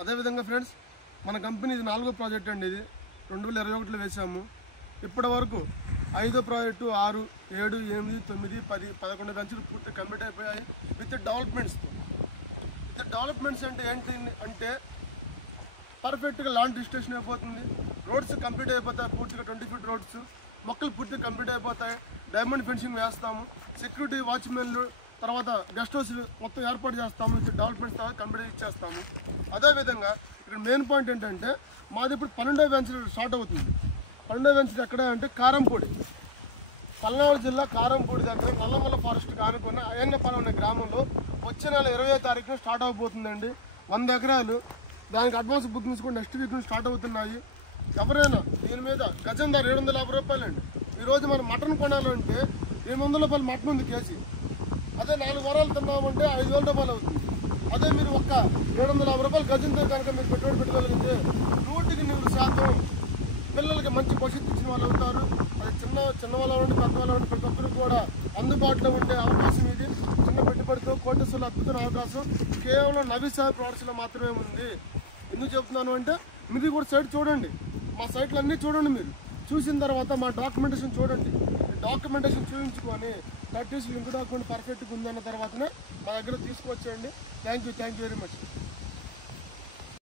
అదేవిధంగా ఫ్రెండ్స్, మన కంపెనీ ఇది 4వ ప్రాజెక్ట్ అండి. ఇది 2021లో వేసాము. ఇప్పటి వరకు 5వ ప్రాజెక్టు 6, 7, 8, 9, 10, 11 బ్రాంచ్లు పూర్తి కంప్లీట్ అయిపోయాయి విత్ డెవలప్మెంట్స్తో. డెవలప్మెంట్స్ అంటే ఏంటి అంటే పర్ఫెక్ట్గా లాండ్ రిజిస్ట్రేషన్ అయిపోతుంది, రోడ్స్ కంప్లీట్ అయిపోతాయి, పూర్తిగా 20 ఫీట్ రోడ్స్, మొక్కలు పూర్తిగా కంప్లీట్ అయిపోతాయి, డైమండ్ ఫెన్సింగ్ వేస్తాము, సెక్యూరిటీ వాచ్మెన్లు, తర్వాత గెస్ట్ హౌస్ మొత్తం ఏర్పాటు చేస్తాము, డెవలప్మెంట్స్ కంప్లీట్ ఇచ్చేస్తాము. అదేవిధంగా ఇక్కడ మెయిన్ పాయింట్ ఏంటంటే మాది ఇప్పుడు 12వ వెంచర్ స్టార్ట్ అవుతుంది. 12వ వెంచర్ ఎక్కడ అంటే కారంపూడి, పల్నాడు జిల్లా కారంపూడి దగ్గర నల్లమల్ల ఫారెస్ట్ ఆనుకున్న అయ్యన్నపాలెం అనే గ్రామంలో వచ్చే నెల 20వ తారీఖున స్టార్ట్ అవబోతుందండి. 100 ఎకరాలు. దానికి అడ్వాన్స్ బుకింగ్స్ కూడా నెక్స్ట్ వీక్ నుంచి స్టార్ట్ అవుతున్నాయి. ఎవరైనా దీని మీద గజం ధర 750 రూపాయలండి. ఈరోజు మనం మటన్ కొనాలంటే 800 రూపాయలు మటన్ ఉంది కేజీ. అదే 4 వారాలు తిన్నామంటే 5000 రూపాయలు అవుతుంది. అదే మీరు ఒక్క 750 రూపాయలు గజంతో కనుక మీరు పెట్టుబడి పెట్టగలిగితే 100% పిల్లలకి మంచి భవిష్యత్తు ఇచ్చిన వాళ్ళు అవుతారు. అది చిన్న వాళ్ళు అవ్వండి, పెద్ద వాళ్ళు అవ్వండి, ప్రతి ఒక్కరు కూడా అందుబాటులో ఉండే అవకాశం ఇది. చిన్న పెట్టుబడితో కోటేశ్వర్లు అద్భుతమైన అవకాశం కేవలం నవీ సాయి ప్రొడక్ట్స్లో మాత్రమే ఉంది. ఎందుకు చెప్తున్నాను అంటే మీరు కూడా సైట్ చూడండి, మా సైట్లు అన్నీ చూడండి. మీరు చూసిన తర్వాత మా డాక్యుమెంటేషన్ చూడండి. డాక్యుమెంటేషన్ చూపించుకొని 30 లింక్ డాక్యుమెంట్ పర్ఫెక్ట్గా ఉందన్న తర్వాతనే మా దగ్గర తీసుకొచ్చేయండి. Thank you very much.